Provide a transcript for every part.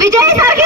বিজয় স্যারকে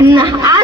嗯，啊。